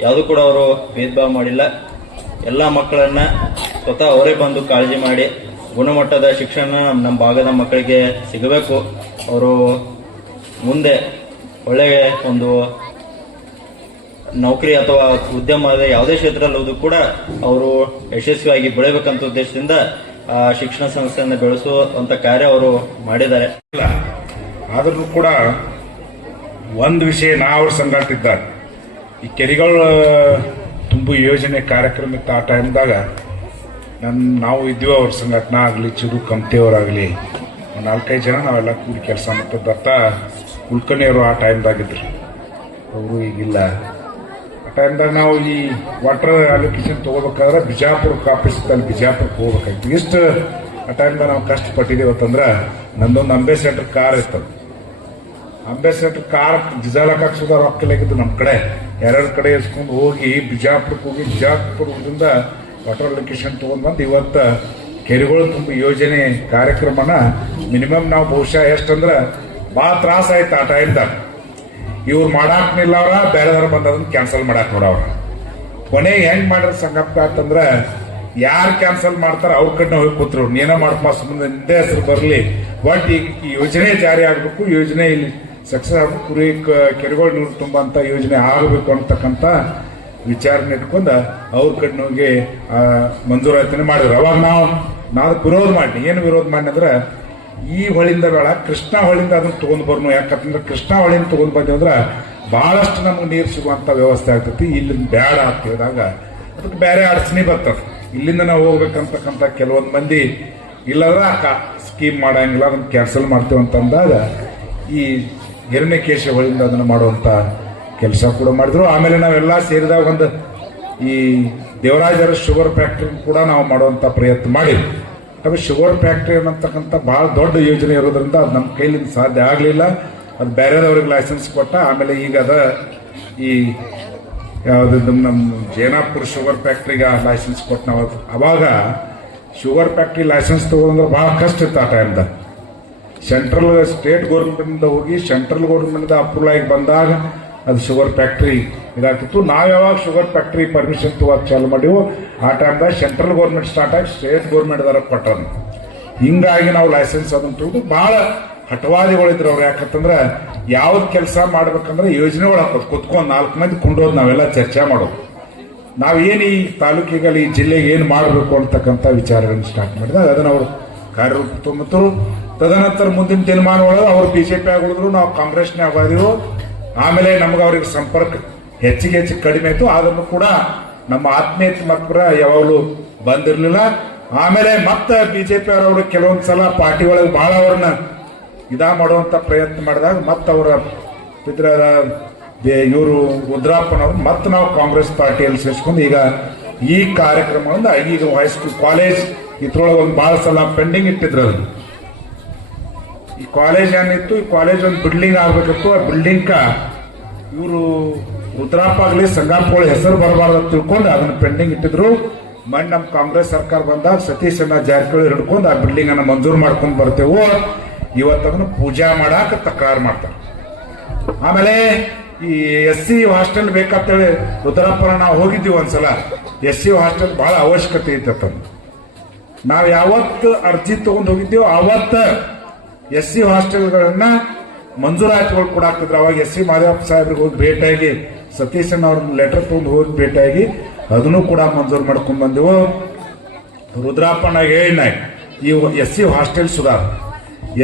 ಯಾವುದು ಕೂಡ ಅವರು ಭೇದಭಾವ ಮಾಡಿಲ್ಲ. ಎಲ್ಲ ಮಕ್ಕಳನ್ನ ಸ್ವತಃ ಅವರೇ ಬಂದು ಕಾಳಜಿ ಮಾಡಿ ಗುಣಮಟ್ಟದ ಶಿಕ್ಷಣ ನಮ್ಮ ಭಾಗದ ಮಕ್ಕಳಿಗೆ ಸಿಗಬೇಕು. ಅವರು ಮುಂದೆ ಒಳ್ಳೆಯ ಒಂದು ನೌಕರಿ ಅಥವಾ ಉದ್ಯಮದ ಯಾವುದೇ ಕ್ಷೇತ್ರದಲ್ಲೂ ಕೂಡ ಅವರು ಯಶಸ್ವಿಯಾಗಿ ಬೆಳೆಯಬೇಕಂತ ಉದ್ದೇಶದಿಂದ, ಆ, ಶಿಕ್ಷಣ ಸಂಸ್ಥೆಯನ್ನು ಬೆಳೆಸುವಂತ ಕಾರ್ಯ ಅವರು ಮಾಡಿದ್ದಾರೆ. ಆದರೂ ಕೂಡ ಒಂದು ವಿಷಯ ನಾ ಅವ್ರ ಸಂಗಾಟ ಈ ಕೆರೆಗಳ ತುಂಬು ಯೋಜನೆ ಕಾರ್ಯಕ್ರಮ ಇತ್ತು ಆ ಟೈಮ್ದಾಗ ನನ್ನ ನಾವು ಇದ್ವಿ ಅವ್ರ ಸಂಘಟನೆ ಆಗಲಿ, ಚಿರು ಕಮ್ತಿಯವರಾಗಲಿ ನಾಲ್ಕೈದು ಜನ ನಾವೆಲ್ಲ ಕೂಡಿ ಕೆಲಸ ಮಾಡ್ತಿದ್ದತ್ತ ಕುಲಕರ್ಣಿಯವರು ಆ ಟೈಮ್ದಾಗಿದ್ರು. ಅವರು ಈಗಿಲ್ಲ. ಆ ಟೈಮ್ದಾಗ ನಾವು ಈ ವಾಟರ್ ಅಲೋಕೇಶನ್ ತೊಗೋಬೇಕಾದ್ರೆ ಬಿಜಾಪುರ ಆಫೀಸ್ ಅಲ್ಲಿ ಬಿಜಾಪುರಕ್ಕೆ ಹೋಗ್ಬೇಕಾಗಿತ್ತು. ಎಷ್ಟು ಆ ಟೈಮ್ದಾಗ ನಾವು ಕಷ್ಟಪಟ್ಟಿದ್ದೀವಿ ಅಂತಂದ್ರೆ ನಂದೊಂದು ಅಂಬೆ ಸೆಂಟರ್ ಕಾರ್ ಇತ್ತು. ಅಂಬೇಸೆಂಟರ್ ಕಾರ್ ಡಿಸೈಲ್ ಹಾಕಕ್ ಸುಧಾ ರೊಕ್ಕ ಲೆಕ್ಕಿದ್ದು ನಮ್ಮ ಕಡೆ. ಎರಡು ಕಡೆ ಎಸ್ಕೊಂಡು ಹೋಗಿ ಬಿಜಾಪುರಕ್ಕೆ ಹೋಗಿ ಬಿಜಾಪುರದಿಂದ ವಾಟರ್ ಅಲೋಕೇಶನ್ ತೊಗೊಂಡು ಬಂದು ಇವತ್ತು ಕೆರೆಗಳು ತುಂಬ ಯೋಜನೆ ಕಾರ್ಯಕ್ರಮನ ಮಿನಿಮಮ್ ನಾವು ಬಹುಶಃ ಎಷ್ಟಂದ್ರೆ ಭಾಳ ತ್ರಾಸ ಆಯ್ತು ಆ ಟೈಮ್ದಾಗ ಇವ್ರು ಮಾಡಾಕ್ ನಿಲ್ಲವ್ರ ಬೇರೆದವ್ರು ಬಂದದನ್ನ ಕ್ಯಾನ್ಸಲ್ ಮಾಡಾಕ್ ನೋಡವ್ರ. ಕೊನೆ ಹೆಂಗ್ ಮಾಡಿದ್ರ ಸಂಗಪ್ಪ ಅಂತಂದ್ರ, ಯಾರು ಕ್ಯಾನ್ಸಲ್ ಮಾಡ್ತಾರ ಅವ್ರ ಕಡೆ ಹೋಗಿ ಕೂತ್ರು. ನೀನ ಮಾಡಪ್ಪ ಸುಮ್ಮನೆ ನಿಂದೆ ಹೆಸರು ಬರಲಿ. ಬಟ್ ಈ ಯೋಜನೆ ಜಾರಿ ಆಗ್ಬೇಕು, ಯೋಜನೆ ಇಲ್ಲಿ ಸಕ್ಸಸ್ ಆಗ್ಬೇಕು, ಕುರಿ ಕೆರೆಗಳು ನೀರು ತುಂಬಂತ ಯೋಜನೆ ಆಗಬೇಕು ಅಂತಕ್ಕಂಥ ವಿಚಾರನ ಇಟ್ಕೊಂಡು ಅವ್ರ ಕಡೆ ಹೋಗಿ ಮಂಜೂರಾತಿನ ಮಾಡಿದ್ರು. ಅವಾಗ ನಾವು ನಾವು ವಿರೋಧ ಮಾಡಿ ಏನು ವಿರೋಧ ಮಾಡಿ ಅಂದ್ರೆ ಈ ಹೊಳಿಂದ ಬೇಡ, ಕೃಷ್ಣ ಹೊಳಿಂದ ಅದನ್ನ ತಗೊಂಡ್ ಬರ್ನು. ಯಾಕಂತಂದ್ರೆ ಕೃಷ್ಣ ಹೊಳಿಂದ ತಗೊಂಡ್ ಬಂದೇವ್ ಭಾಳಷ್ಟು ನಮ್ಗೆ ನೀರು ಸಿಗುವಂತ ವ್ಯವಸ್ಥೆ ಆಗ್ತೈತಿ. ಇಲ್ಲಿ ಬೇಡ ಅಂತ ಹೇಳಿದಾಗ ಅದಕ್ಕೆ ಬೇರೆ ಅಡಚಣೆ ಬರ್ತದೆ. ಇಲ್ಲಿಂದ ನಾವು ಹೋಗ್ಬೇಕಂತಕ್ಕಂಥ ಕೆಲವೊಂದು ಮಂದಿ ಇಲ್ಲದ್ರ ಸ್ಕೀಮ್ ಮಾಡಂಗಿಲ್ಲ, ಅದನ್ನ ಕ್ಯಾನ್ಸಲ್ ಮಾಡ್ತೇವೆ ಅಂತ ಅಂದಾಗ ಈ ಹಿರಣ್ಯಕೇಶ ಹೊಳಿಂದ ಅದನ್ನ ಮಾಡುವಂತ ಕೆಲಸ ಕೂಡ ಮಾಡಿದ್ರು. ಆಮೇಲೆ ನಾವೆಲ್ಲ ಸೇರಿದಾಗ ಒಂದು ಈ ದೇವರಾಜರ ಶುಗರ್ ಫ್ಯಾಕ್ಟ್ರಿ ಕೂಡ ನಾವು ಮಾಡುವಂತ ಪ್ರಯತ್ನ ಮಾಡಿದ್ವಿ. ಅದು ಶುಗರ್ ಫ್ಯಾಕ್ಟ್ರಿ ಅನ್ನತಕ್ಕಂಥ ಭಾಳ ದೊಡ್ಡ ಯೋಜನೆ ಇರೋದ್ರಿಂದ ಅದು ನಮ್ಮ ಕೈಲಿಂದ ಸಾಧ್ಯ ಆಗಲಿಲ್ಲ. ಅದು ಬೇರೆದವ್ರಿಗೆ ಲೈಸೆನ್ಸ್ ಕೊಟ್ಟ, ಆಮೇಲೆ ಈಗ ಅದ ಈ ಯಾವುದು ನಮ್ಮ ಜೇನಾಪುರ ಶುಗರ್ ಫ್ಯಾಕ್ಟ್ರಿಗೆ ಲೈಸೆನ್ಸ್ ಕೊಟ್ಟು ನಾವು ಅವಾಗ ಶುಗರ್ ಫ್ಯಾಕ್ಟ್ರಿ ಲೈಸೆನ್ಸ್ ತೊಗೊಂಡ್ರೆ ಭಾಳ ಕಷ್ಟ ಇತ್ತು ಆ ಟೈಮ್ದ ಸೆಂಟ್ರಲ್, ಸ್ಟೇಟ್ ಗೌರ್ಮೆಂಟಿಂದ ಹೋಗಿ ಸೆಂಟ್ರಲ್ ಗೌರ್ಮೆಂಟಿಂದ ಅಪ್ರೂವಲ್ ಆಗಿ ಬಂದಾಗ ಅದು ಶುಗರ್ ಫ್ಯಾಕ್ಟ್ರಿ ಇದಾಗ್ತಿತ್ತು. ನಾವು ಯಾವಾಗ ಶುಗರ್ ಫ್ಯಾಕ್ಟ್ರಿ ಪರ್ಮಿಷನ್ ತೊಗೊಳಕ್ಕೆ ಚಾಲು ಮಾಡಿವು ಆ ಟೈಮ್ದಾಗ ಸೆಂಟ್ರಲ್ ಗೌರ್ಮೆಂಟ್ ಸ್ಟಾರ್ಟ್ ಆಗಿ ಸ್ಟೇಟ್ ಗೌರ್ಮೆಂಟ್ ದರ ಕೊಟ್ಟರು ಹಿಂಗಾಗಿ ನಾವು ಲೈಸೆನ್ಸ್ ಅದನ್ನು ತೆಗೆದು ಬಹಳ ಹಠವಾದಿಗಳಿದ್ರು ಅವ್ರು. ಯಾಕಂತಂದ್ರೆ ಯಾವ್ದು ಕೆಲಸ ಮಾಡ್ಬೇಕಂದ್ರೆ ಯೋಜನೆಗಳು ಹಾಕೋದು ಕುತ್ಕೊಂಡು ನಾಲ್ಕು ಮಂದಿ ಕುಂಡೋದು ನಾವೆಲ್ಲ ಚರ್ಚೆ ಮಾಡೋದು. ನಾವೇನು ಈ ತಾಲೂಕಿಗಲ್ಲಿ, ಈ ಜಿಲ್ಲೆಗೆ ಏನು ಮಾಡಬೇಕು ಅಂತಕ್ಕಂಥ ವಿಚಾರಗಳನ್ನು ಸ್ಟಾರ್ಟ್ ಮಾಡಿದಾಗ ಅದನ್ನ ಅವರು ಕಾರ್ಯರೂಪ ತುಂಬಿದ್ರು ತದನಂತರ ಮುಂದಿನ ತೀರ್ಮಾನ ಒಳಗೆ ಅವರು ಬಿಜೆಪಿ ಆಗುಳಿದ್ರು ನಾವು ಕಾಂಗ್ರೆಸ್ನೇ ಆಗೋದಿವು ಆಮೇಲೆ ನಮ್ಗೆ ಅವ್ರಿಗೆ ಸಂಪರ್ಕ ಹೆಚ್ಚಿಗೆ ಹೆಚ್ಚಿಗೆ ಕಡಿಮೆ ಆಯ್ತು. ಅದನ್ನು ಕೂಡ ನಮ್ಮ ಆತ್ಮೀಯ ತಿಮ್ಮಪ್ಪರ ಯಾವಾಗಲೂ ಬಂದಿರಲಿಲ್ಲ. ಆಮೇಲೆ ಮತ್ತೆ ಬಿಜೆಪಿ ಅವರವರು ಕೆಲವೊಂದು ಸಲ ಪಾರ್ಟಿ ಒಳಗೆ ಭಾಳ ಅವ್ರನ್ನ ಇದಾ ಮಾಡುವಂತ ಪ್ರಯತ್ನ ಮಾಡಿದಾಗ ಮತ್ತೆ ಅವರ ಪಿತ್ರ ಇವರು ರುದ್ರಾಪ್ಪನವ್ರು ಮತ್ತೆ ನಾವು ಕಾಂಗ್ರೆಸ್ ಪಾರ್ಟಿಯಲ್ಲಿ ಸೇರಿಸ್ಕೊಂಡು ಈಗ ಈ ಕಾರ್ಯಕ್ರಮವನ್ನು ಈಗ ಹೈಸ್ಕೂಲ್ ಕಾಲೇಜ್ ಇದ್ರೊಳಗೆ ಒಂದು ಬಹಳ ಸಲ ಪೆಂಡಿಂಗ್ ಇಟ್ಟಿದ್ರು ಅದು ಈ ಕಾಲೇಜ್ ಏನಿತ್ತು ಈ ಕಾಲೇಜ್ ಒಂದು ಬಿಲ್ಡಿಂಗ್ ಆಗ್ಬೇಕಿತ್ತು. ಆ ಬಿಲ್ಡಿಂಗ್ ಇವರು ಆಗಲಿ ಸಂಗಾಪುಗಳ ಹೆಸರು ಬರಬಾರ್ದು ಅಂತ ತಿಳ್ಕೊಂಡು ಅದನ್ನ ಪೆಂಡಿಂಗ್ ಇಟ್ಟಿದ್ರು. ಮಣ್ಣು ನಮ್ಮ ಕಾಂಗ್ರೆಸ್ ಸರ್ಕಾರ ಬಂದಾಗ ಸತೀಶ್ ಅಣ್ಣ ಜಾರಕಿಹೊಳಿ ಹಿಡ್ಕೊಂಡು ಆ ಬಿಲ್ಡಿಂಗ್ ಅನ್ನ ಮಂಜೂರು ಮಾಡ್ಕೊಂಡು ಬರ್ತೇವು. ಇವತ್ತು ಅದನ್ನ ಪೂಜಾ ಮಾಡಾಕ ತಕರಾರು ಮಾಡ್ತಾರೆ. ಆಮೇಲೆ ಈ ಎಸ್ ಸಿ ಹಾಸ್ಟೆಲ್ ಬೇಕಂತೇಳಿ ಉತ್ತರಾಪುರ ನಾವು ಹೋಗಿದ್ದೀವಿ ಒಂದ್ಸಲ. ಎಸ್ ಸಿ ಹಾಸ್ಟೆಲ್ ಬಹಳ ಅವಶ್ಯಕತೆ ಇತ್ತು ನಾವು ಯಾವತ್ತು ಅರ್ಜಿ ತಗೊಂಡು ಹೋಗಿದ್ದೀವೋ ಅವತ್ತ ಎಸ್ ಸಿ ಹಾಸ್ಟೆಲ್ಗಳನ್ನ ಮಂಜೂರಾತಿಗಳು ಕೂಡ ಆಗ್ತಿದ್ರು ಅವಾಗ ಎಸ್ ಸಿ ಮಾದೇವಪ್ಪ ಸಾಹೇಬ್ರಿಗೆ ಹೋಗಿ ಭೇಟಿಯಾಗಿ ಸತೀಶನ್ ಅವ್ರನ್ನ ಲೆಟರ್ ತಗೊಂಡು ಹೋಗಿ ಭೇಟಿಯಾಗಿ ಅದನ್ನು ಕೂಡ ಮಂಜೂರು ಮಾಡ್ಕೊಂಡ್ ಬಂದೆವು. ರುದ್ರಾಪಣ್ಣ ಹೇಳಿನ ಈ ಎಸ್ ಸಿ ಹಾಸ್ಟೆಲ್ ಸುಧಾರ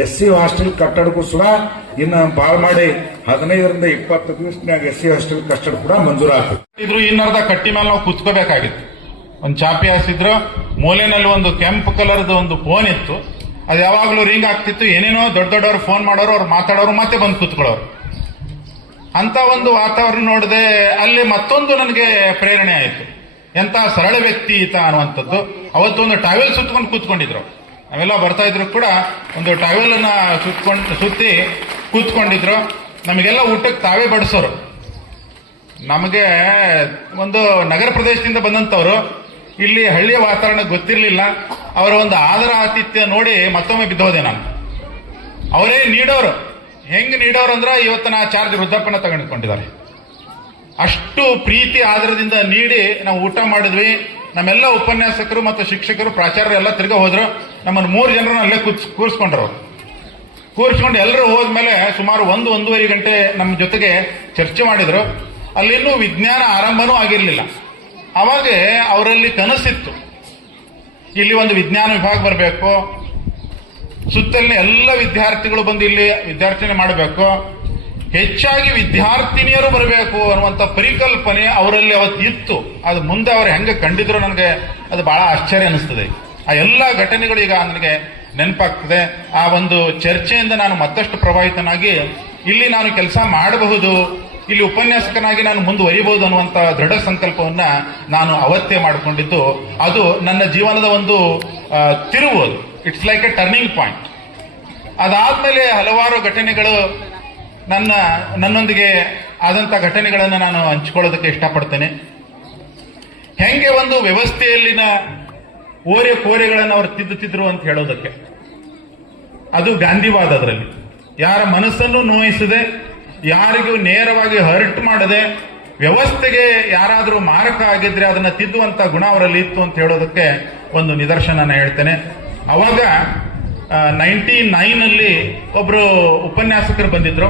ಎಸ್ ಸಿ ಹಾಸ್ಟೆಲ್ ಕಟ್ಟಡಕ್ಕೂ ಸುಧಾ, ಇನ್ನು ಭಾಳ ಮಾಡಿ ಹದಿನೈದರಿಂದ ಇಪ್ಪತ್ತು ದಿವಸನಾಗ ಎಸ್ ಸಿ ಹಾಸ್ಟೆಲ್ ಕಟ್ಟಡ ಕೂಡ ಮಂಜೂರಾಗ್ತದೆ ಇದ್ರು ಇನ್ನರ್ಧ ಕಟ್ಟಿ ಮೇಲೆ ನಾವು ಕುತ್ಕೋಬೇಕಾಗಿತ್ತು. ಒಂದು ಚಾಪಿ ಹಾಸಿದ್ರು ಮೂಲೆಯಲ್ಲಿ ಒಂದು ಕೆಂಪು ಕಲರ್ದು ಒಂದು ಫೋನ್ ಇತ್ತು. ಅದು ಯಾವಾಗಲೂ ರಿಂಗ್ ಆಗ್ತಿತ್ತು, ಏನೇನೋ ದೊಡ್ಡ ದೊಡ್ಡವ್ರು ಫೋನ್ ಮಾಡೋರು, ಅವ್ರು ಮಾತಾಡೋರು ಮತ್ತೆ ಬಂದು ಕುತ್ಕೊಳ್ಳೋರು. ಅಂತ ಒಂದು ವಾತಾವರಣ ನೋಡಿದೆ ಅಲ್ಲಿ ಮತ್ತೊಂದು ನನಗೆ ಪ್ರೇರಣೆ ಆಯಿತು. ಎಂತ ಸರಳ ವ್ಯಕ್ತಿ ಈತ ಅನ್ನುವಂಥದ್ದು. ಅವತ್ತು ಒಂದು ಟಾವೆಲ್ ಸುತ್ಕೊಂಡು ಕೂತ್ಕೊಂಡಿದ್ರು. ನಾವೆಲ್ಲ ಬರ್ತಾ ಇದ್ರು ಕೂಡ ಒಂದು ಟಾವೆಲ್ ಅನ್ನ ಸುತ್ಕೊಂಡು, ಸುತ್ತಿ ಕೂತ್ಕೊಂಡಿದ್ರು. ನಮಗೆಲ್ಲ ಊಟಕ್ಕೆ ತಾವೇ ಬಡಿಸೋರು. ನಮಗೆ ಒಂದು ನಗರ ಪ್ರದೇಶದಿಂದ ಬಂದಂಥವ್ರು, ಇಲ್ಲಿ ಹಳ್ಳಿಯ ವಾತಾವರಣ ಗೊತ್ತಿರಲಿಲ್ಲ. ಅವರ ಒಂದು ಆದರ ಆತಿಥ್ಯ ನೋಡಿ ಮತ್ತೊಮ್ಮೆ ಬಿದ್ದೋದೆ ನಾನು. ಅವರೇ ನೀಡೋರು. ಹೆಂಗ್ ನೀಡೋರು ಅಂದ್ರೆ ಇವತ್ತು ನಾ ಚಾರ್ಜ್ ವೃದ್ಧಪ್ಪನ ತಗೊಂಡ್ಕೊಂಡಿದ್ದಾರೆ ಅಷ್ಟು ಪ್ರೀತಿ ಆದರದಿಂದ ನೀಡಿ ನಾವು ಊಟ ಮಾಡಿದ್ವಿ. ನಮ್ಮೆಲ್ಲ ಉಪನ್ಯಾಸಕರು ಮತ್ತು ಶಿಕ್ಷಕರು, ಪ್ರಾಚಾರ್ಯರು ಎಲ್ಲ ತಿರ್ಗಾ ಹೋದ್ರು. ನಮ್ಮನ್ನು ಮೂರು ಜನರನ್ನ ಅಲ್ಲೇ ಕೂತ್ ಕೂರಿಸ್ಕೊಂಡ್ರು. ಕೂರಿಸ್ಕೊಂಡು ಎಲ್ಲರೂ ಹೋದ್ಮೇಲೆ ಸುಮಾರು ಒಂದು, ಒಂದೂವರೆ ಗಂಟೆ ನಮ್ಮ ಜೊತೆಗೆ ಚರ್ಚೆ ಮಾಡಿದ್ರು. ಅಲ್ಲಿನ್ನೂ ವಿಜ್ಞಾನ ಆರಂಭನೂ ಆಗಿರಲಿಲ್ಲ. ಅವಾಗೆ ಅವರಲ್ಲಿ ಕನಸಿತ್ತು. ಇಲ್ಲಿ ಒಂದು ವಿಜ್ಞಾನ ವಿಭಾಗ ಬರಬೇಕು ಸುತ್ತಲಿನ ಎಲ್ಲ ವಿದ್ಯಾರ್ಥಿಗಳು ಬಂದು ಇಲ್ಲಿ ವಿದ್ಯಾರ್ಥಿನಿ ಮಾಡಬೇಕು. ಹೆಚ್ಚಾಗಿ ವಿದ್ಯಾರ್ಥಿನಿಯರು ಬರಬೇಕು ಅನ್ನುವಂಥ ಪರಿಕಲ್ಪನೆ ಅವರಲ್ಲಿ ಅವತ್ತು ಇತ್ತು. ಅದು ಮುಂದೆ ಅವರು ಹೆಂಗೆ ಕಂಡಿದ್ರು ನನಗೆ ಅದು ಬಹಳ ಆಶ್ಚರ್ಯ ಅನಿಸ್ತದೆ ಆ ಎಲ್ಲ ಘಟನೆಗಳು ಈಗ ನನಗೆ ನೆನಪಾಗ್ತದೆ. ಆ ಒಂದು ಚರ್ಚೆಯಿಂದ ನಾನು ಮತ್ತಷ್ಟು ಪ್ರಭಾವಿತನಾಗಿ ಇಲ್ಲಿ ನಾನು ಕೆಲಸ ಮಾಡಬಹುದು, ಇಲ್ಲಿ ಉಪನ್ಯಾಸಕನಾಗಿ ನಾನು ಮುಂದುವರಿಬಹುದು ಅನ್ನುವಂತ ದೃಢ ಸಂಕಲ್ಪವನ್ನ ನಾನು ಅವತ್ತೇ ಮಾಡಿಕೊಂಡಿದ್ದು. ಅದು ನನ್ನ ಜೀವನದ ಒಂದು ತಿರುವು it's like a turning point ಅದಾದ್ಮೇಲೆ ಹಲವಾರು ಘಟನೆಗಳು ನನ್ನ, ನನ್ನೊಂದಿಗೆ ಆದಂತ ಘಟನೆಗಳನ್ನು ನಾನು ಹಂಚಿಕೊಳ್ಳೋದಕ್ಕೆ ಇಷ್ಟಪಡ್ತೇನೆ. ಹೆಂಗೆ ಒಂದು ವ್ಯವಸ್ಥೆಯಲ್ಲಿನ ಓರೆ ಕೋರೆಗಳನ್ನು ಅವರು ತಿದ್ದುತ್ತಿದ್ರು ಅಂತ ಹೇಳೋದಕ್ಕೆ. ಅದು ಗಾಂಧಿವಾದ ಅದರಲ್ಲಿ ಯಾರ ಮನಸ್ಸನ್ನು ನೋಯಿಸದೆ, ಯಾರಿಗೂ ನೇರವಾಗಿ ಹರ್ಟ್ ಮಾಡದೆ, ವ್ಯವಸ್ಥೆಗೆ ಯಾರಾದರೂ ಮಾರಕ ಆಗಿದ್ರೆ ಅದನ್ನ ತಿದ್ದುವಂತ ಗುಣ ಅವರಲ್ಲಿ ಇತ್ತು ಅಂತ ಹೇಳೋದಕ್ಕೆ ಒಂದು ನಿದರ್ಶನ ಹೇಳ್ತೇನೆ. ಅವಾಗ ನೈನ್ಟಿ ನೈನ್ ಅಲ್ಲಿ ಒಬ್ರು ಉಪನ್ಯಾಸಕರು ಬಂದಿದ್ರು.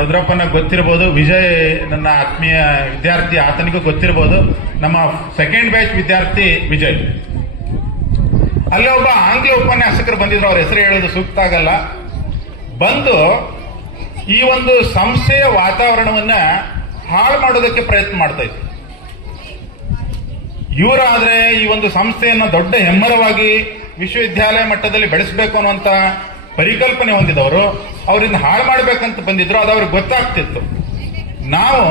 ರುದ್ರಪ್ಪನ ಗೊತ್ತಿರಬಹುದು ವಿಜಯ್ ನನ್ನ ಆತ್ಮೀಯ ವಿದ್ಯಾರ್ಥಿ, ಆತನಿಗೂ ಗೊತ್ತಿರಬಹುದು ನಮ್ಮ ಸೆಕೆಂಡ್ ಬ್ಯಾಚ್ ವಿದ್ಯಾರ್ಥಿ ವಿಜಯ್. ಅಲ್ಲಿ ಒಬ್ಬ ಆಂಗ್ಲ ಉಪನ್ಯಾಸಕರು ಬಂದಿದ್ರು, ಅವ್ರ ಹೆಸರು ಹೇಳೋದು ಸೂಕ್ತ ಆಗಲ್ಲ. ಬಂದು ಈ ಒಂದು ಸಂಸ್ಥೆಯ ವಾತಾವರಣವನ್ನ ಹಾಳು ಮಾಡೋದಕ್ಕೆ ಪ್ರಯತ್ನ ಮಾಡ್ತಾ ಇತ್ತು ಇವರಾದ್ರೆ ಈ ಒಂದು ಸಂಸ್ಥೆಯನ್ನು ದೊಡ್ಡ ಹೆಮ್ಮರವಾಗಿ ವಿಶ್ವವಿದ್ಯಾಲಯ ಮಟ್ಟದಲ್ಲಿ ಬೆಳೆಸಬೇಕು ಅನ್ನುವಂತ ಪರಿಕಲ್ಪನೆ ಹೊಂದಿದವರು, ಅವರಿಂದ ಹಾಳು ಮಾಡಬೇಕಂತ ಬಂದಿದ್ರು, ಅದು ಅವ್ರಿಗೆ ಗೊತ್ತಾಗ್ತಿತ್ತು. ನಾವು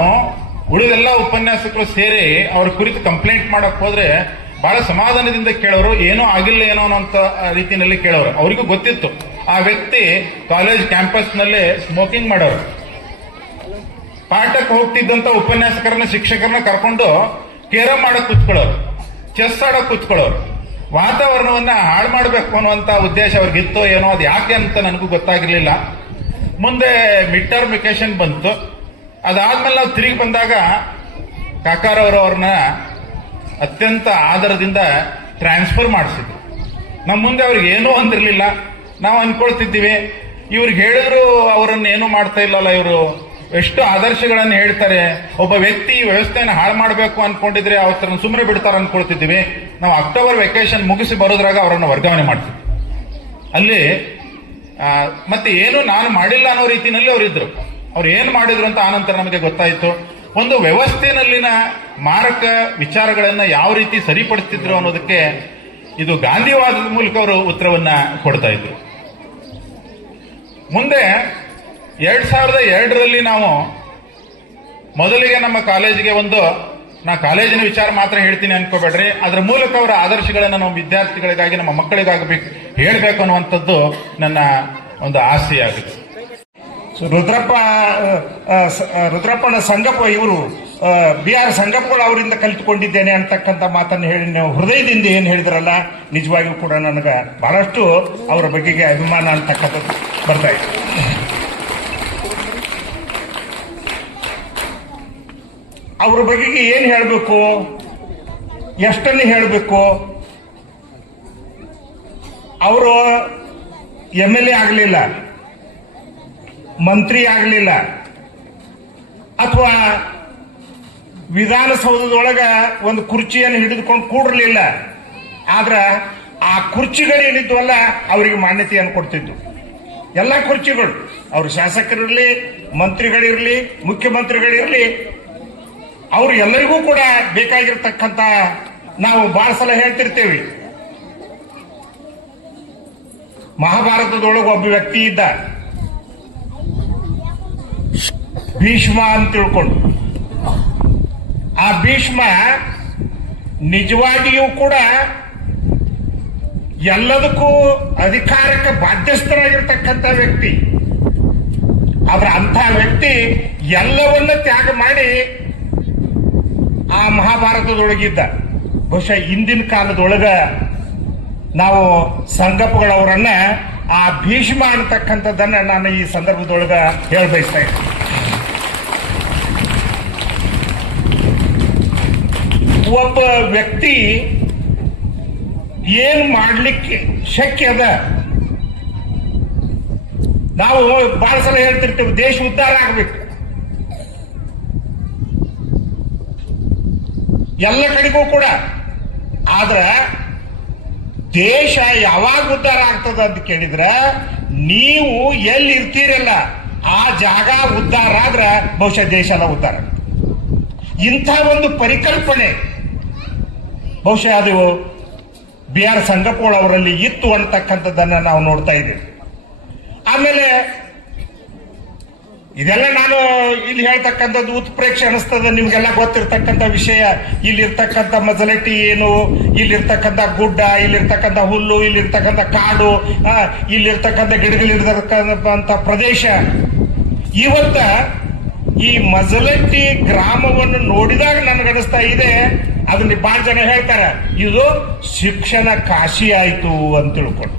ಉಳಿದೆಲ್ಲ ಉಪನ್ಯಾಸಕರು ಸೇರಿ ಅವ್ರ ಕುರಿತು ಕಂಪ್ಲೇಂಟ್ ಮಾಡಕ್ ಹೋದ್ರೆ ಬಹಳ ಸಮಾಧಾನದಿಂದ ಕೇಳೋರು, ಏನೋ ಆಗಿಲ್ಲ ಏನೋ ಅನ್ನೋಂತ ರೀತಿಯಲ್ಲಿ ಕೇಳೋರು. ಅವರಿಗೂ ಗೊತ್ತಿತ್ತು. ಆ ವ್ಯಕ್ತಿ ಕಾಲೇಜ್ ಕ್ಯಾಂಪಸ್ನಲ್ಲಿ ಸ್ಮೋಕಿಂಗ್ ಮಾಡೋರು. ಪಾಠಕ್ಕೆ ಹೋಗ್ತಿದ್ದಂತ ಉಪನ್ಯಾಸಕರನ್ನ, ಶಿಕ್ಷಕರನ್ನ ಕರ್ಕೊಂಡು ಕೇರಂ ಮಾಡಕ್ ಕುತ್ಕೊಳ್ಳೋರು. ಚೆಸ್ ಆಡಕ್ ಕುತ್ಕೊಳ್ಳೋರು. ವಾತಾವರಣವನ್ನ ಹಾಳು ಮಾಡಬೇಕು ಅನ್ನುವಂತ ಉದ್ದೇಶ ಅವ್ರಿಗಿತ್ತೋ ಏನೋ, ಅದು ಯಾಕೆ ಅಂತ ನನಗೂ ಗೊತ್ತಾಗಿರ್ಲಿಲ್ಲ. ಮುಂದೆ ಮಿಡ್ ಟರ್ಮ್ ವೆಕೇಶನ್ ಬಂತು. ಅದಾದ್ಮೇಲೆ ನಾವು ತಿರುಗಿ ಬಂದಾಗ ಕಾಕಾರವರು ಅವ್ರನ್ನ ಅತ್ಯಂತ ಆದರದಿಂದ ಟ್ರಾನ್ಸ್ಫರ್ ಮಾಡಿಸಿದ್ರು. ನಮ್ಮ ಮುಂದೆ ಅವ್ರಿಗೆ ಏನೂ ಅಂದಿರಲಿಲ್ಲ. ನಾವು ಅನ್ಕೊಳ್ತಿದ್ದೀವಿ. ಇವ್ರಿಗೆ ಹೇಳಿದ್ರು ಅವರನ್ನು ಏನೂ ಮಾಡ್ತಾ ಇಲ್ಲಲ್ಲ ಇವರು. ಎಷ್ಟು ಆದರ್ಶಗಳನ್ನು ಹೇಳ್ತಾರೆ, ಒಬ್ಬ ವ್ಯಕ್ತಿ ವ್ಯವಸ್ಥೆಯನ್ನು ಹಾಳು ಮಾಡಬೇಕು ಅನ್ಕೊಂಡಿದ್ರೆ ಅವ್ರನ್ನ ಸುಮ್ಮನೆ ಬಿಡ್ತಾರ ಅನ್ಕೊಳ್ತಿದ್ದೀವಿ. ನಾವು ಅಕ್ಟೋಬರ್ ವೆಕೇಶನ್ ಮುಗಿಸಿ ಬರೋದ್ರಾಗ ಅವರನ್ನು ವರ್ಗಾವಣೆ ಮಾಡ್ತೀವಿ. ಅಲ್ಲಿ ಮತ್ತೆ ಏನು ನಾನು ಮಾಡಿಲ್ಲ ಅನ್ನೋ ರೀತಿಯಲ್ಲಿ ಅವರಿದ್ರು ಅವ್ರು ಏನು ಮಾಡಿದ್ರು ಅಂತ ಆನಂತರ ನಮಗೆ ಗೊತ್ತಾಯಿತು. ಒಂದು ವ್ಯವಸ್ಥೆನಲ್ಲಿನ ಮಾರಕ ವಿಚಾರಗಳನ್ನ ಯಾವ ರೀತಿ ಸರಿಪಡಿಸ್ತಿದ್ರು ಅನ್ನೋದಕ್ಕೆ ಇದು ಗಾಂಧಿವಾದದ ಮೂಲಕ ಅವರು ಉತ್ತರವನ್ನ ಕೊಡ್ತಾ ಇದ್ರು. ಮುಂದೆ ಎರಡ್ ಸಾವಿರದ ಎರಡರಲ್ಲಿ ನಾವು ಮೊದಲಿಗೆ ನಮ್ಮ ಕಾಲೇಜಿಗೆ ಒಂದು ನಾ ಕಾಲೇಜಿನ ವಿಚಾರ ಮಾತ್ರ ಹೇಳ್ತೀನಿ ಅನ್ಕೋಬೇಡ್ರಿ. ಅದ್ರ ಮೂಲಕ ಅವರ ಆದರ್ಶಗಳನ್ನು ನಮ್ಮ ವಿದ್ಯಾರ್ಥಿಗಳಿಗಾಗಿ, ನಮ್ಮ ಮಕ್ಕಳಿಗಾಗಬೇಕು, ಹೇಳಬೇಕು ಅನ್ನುವಂಥದ್ದು ನನ್ನ ಒಂದು ಆಸೆಯಾಗಿದೆ ರುದ್ರಪ್ಪ ರುದ್ರಪ್ಪನ ಸಂಗಪ್ಪ ಇವರು ಬಿ ಆರ್ ಸಂಗಪ್ಪಗಳು ಅವರಿಂದ ಕಲಿತುಕೊಂಡಿದ್ದೇನೆ ಅಂತಕ್ಕಂಥ ಮಾತನ್ನು ಹೇಳಿ ನೀವು ಹೃದಯದಿಂದ ಏನು ಹೇಳಿದ್ರಲ್ಲ, ನಿಜವಾಗಿಯೂ ಕೂಡ ನನಗೆ ಬಹಳಷ್ಟು ಅವರ ಬಗೆಗೆ ಅಭಿಮಾನ ಅಂತಕ್ಕಂಥದ್ದು ಬರ್ತಾ ಇದೆ. ಅವ್ರ ಬಗೆಗೆ ಏನು ಹೇಳಬೇಕು? ಎಷ್ಟನ್ನು ಹೇಳಬೇಕು? ಅವರು ಎಂ ಎಲ್ ಎ ಆಗಲಿಲ್ಲ, ಮಂತ್ರಿ ಆಗಲಿಲ್ಲ, ಅಥವಾ ವಿಧಾನಸೌಧದೊಳಗ ಒಂದು ಕುರ್ಚಿಯನ್ನು ಹಿಡಿದುಕೊಂಡು ಕೂಡಿರಲಿಲ್ಲ, ಆದ್ರೆ ಆ ಕುರ್ಚಿಗಳೇನಿದ್ವಲ್ಲ, ಅವರಿಗೆ ಮಾನ್ಯತೆಯನ್ನು ಕೊಡ್ತಿದ್ದು ಎಲ್ಲ ಕುರ್ಚಿಗಳು, ಅವರು ಶಾಸಕರಿರಲಿ, ಮಂತ್ರಿಗಳಿರಲಿ, ಮುಖ್ಯಮಂತ್ರಿಗಳಿರಲಿ ಅವರು ಎಲ್ಲರಿಗೂ ಕೂಡ ಬೇಕಾಗಿರ್ತಕ್ಕಂತ ನಾವು ಬಹಳ ಸಲ ಹೇಳ್ತಿರ್ತೇವೆ. ಮಹಾಭಾರತದೊಳಗೆ ಒಬ್ಬ ವ್ಯಕ್ತಿ ಇದ್ದ. ಭೀಷ್ಮ ಅಂತ ತಿಳ್ಕೊಂಡು. ಆ ಭೀಷ್ಮ ನಿಜವಾಗಿಯೂ ಕೂಡ ಎಲ್ಲದಕ್ಕೂ ಅಧಿಕಾರಕ್ಕೆ ಬಾಧ್ಯಸ್ಥರಾಗಿರ್ತಕ್ಕಂಥ ವ್ಯಕ್ತಿ. ಆದ್ರೆ ಅಂಥ ವ್ಯಕ್ತಿ ಎಲ್ಲವನ್ನ ತ್ಯಾಗ ಮಾಡಿ ಆ ಮಹಾಭಾರತದೊಳಗಿದ್ದ, ಬಹುಶಃ ಇಂದಿನ ಕಾಲದೊಳಗ ನಾವು ಸಂಗಪ್ಪಗಳವರನ್ನ ಆ ಭೀಷ್ಮ ಅಂತಕ್ಕಂಥದ್ದನ್ನ ನಾನು ಈ ಸಂದರ್ಭದೊಳಗ ಹೇಳ ಬಯಸ್ತಾ ಇದ್ದೀನಿ ಒಬ್ಬ ವ್ಯಕ್ತಿ ಏನ್ ಮಾಡ್ಲಿಕ್ಕೆ ಶಕ್ಯ ಅದ? ನಾವು ಬಹಳ ಸಲ ಹೇಳ್ತಿರ್ತೇವೆ, ದೇಶ ಉದ್ಧಾರ ಆಗ್ಬೇಕು. ಎಲ್ಲ ಕಡೆಗೂ ಕೂಡ ಆದ್ರೆ, ದೇಶ ಯಾವಾಗ ಉದ್ಧಾರ ಆಗ್ತದ ಅಂತ ಕೇಳಿದ್ರೆ, ನೀವು ಎಲ್ಲಿ ಇರ್ತೀರಲ್ಲ ಆ ಜಾಗ ಉದ್ಧಾರ ಆದ್ರೆ ಬಹುಶಃ ದೇಶ ಎಲ್ಲ ಉದ್ಧಾರ. ಇಂಥ ಒಂದು ಪರಿಕಲ್ಪನೆ, ಬಹುಶಃ ಅದು ಬಿ ಆರ್ ಸಂಗಪೋಳ್ ಅವರಲ್ಲಿ ಇತ್ತು ಅಂತಕ್ಕಂಥದ್ದನ್ನ ನಾವು ನೋಡ್ತಾ ಇದ್ದೀವಿ ಆಮೇಲೆ ಇದೆಲ್ಲ ನಾನು ಇಲ್ಲಿ ಹೇಳ್ತಕ್ಕಂಥದ್ದು ಉತ್ಪ್ರೇಕ್ಷೆ ಅನಿಸ್ತದೆ ನಿಮ್ಗೆಲ್ಲ ಗೊತ್ತಿರ್ತಕ್ಕಂಥ ವಿಷಯ. ಇಲ್ಲಿರ್ತಕ್ಕಂಥ ಮಜಲೆಟಿ ಏನು? ಇಲ್ಲಿರ್ತಕ್ಕಂಥ ಗುಡ್ಡ, ಇಲ್ಲಿರ್ತಕ್ಕಂಥ ಹುಲ್ಲು, ಇಲ್ಲಿರ್ತಕ್ಕಂಥ ಕಾಡು ಇಲ್ಲಿರ್ತಕ್ಕಂಥ ಗಿಡಗಳಿರ್ತಕ್ಕಂಥ ಪ್ರದೇಶ. ಇವತ್ತ ಈ ಮಜಲಟ್ಟಿ ಗ್ರಾಮವನ್ನು ನೋಡಿದಾಗ ನನಗನಿಸ್ತಾ ಇದೆ. ಅದನ್ನ ಬಹಳ ಜನ ಹೇಳ್ತಾರೆ. ಇದು ಶಿಕ್ಷಣ ಕಾಶಿ ಆಯ್ತು ಅಂತ ತಿಳ್ಕೊಂಡು.